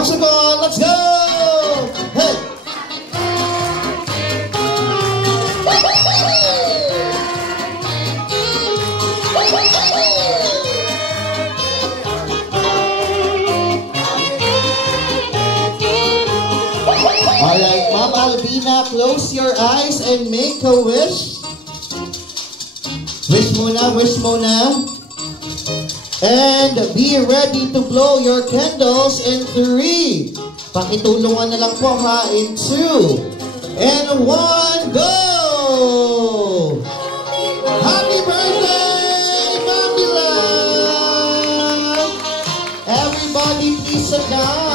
Once again, let's go! Hey! Alright, Ma'am Albina, close your eyes and make a wish. Wish muna, wish muna. And be ready to blow your candles in 3. Pakitulungan na lang po ha, in 2. And 1, go! Happy birthday, Mami Love! Everybody please sit down.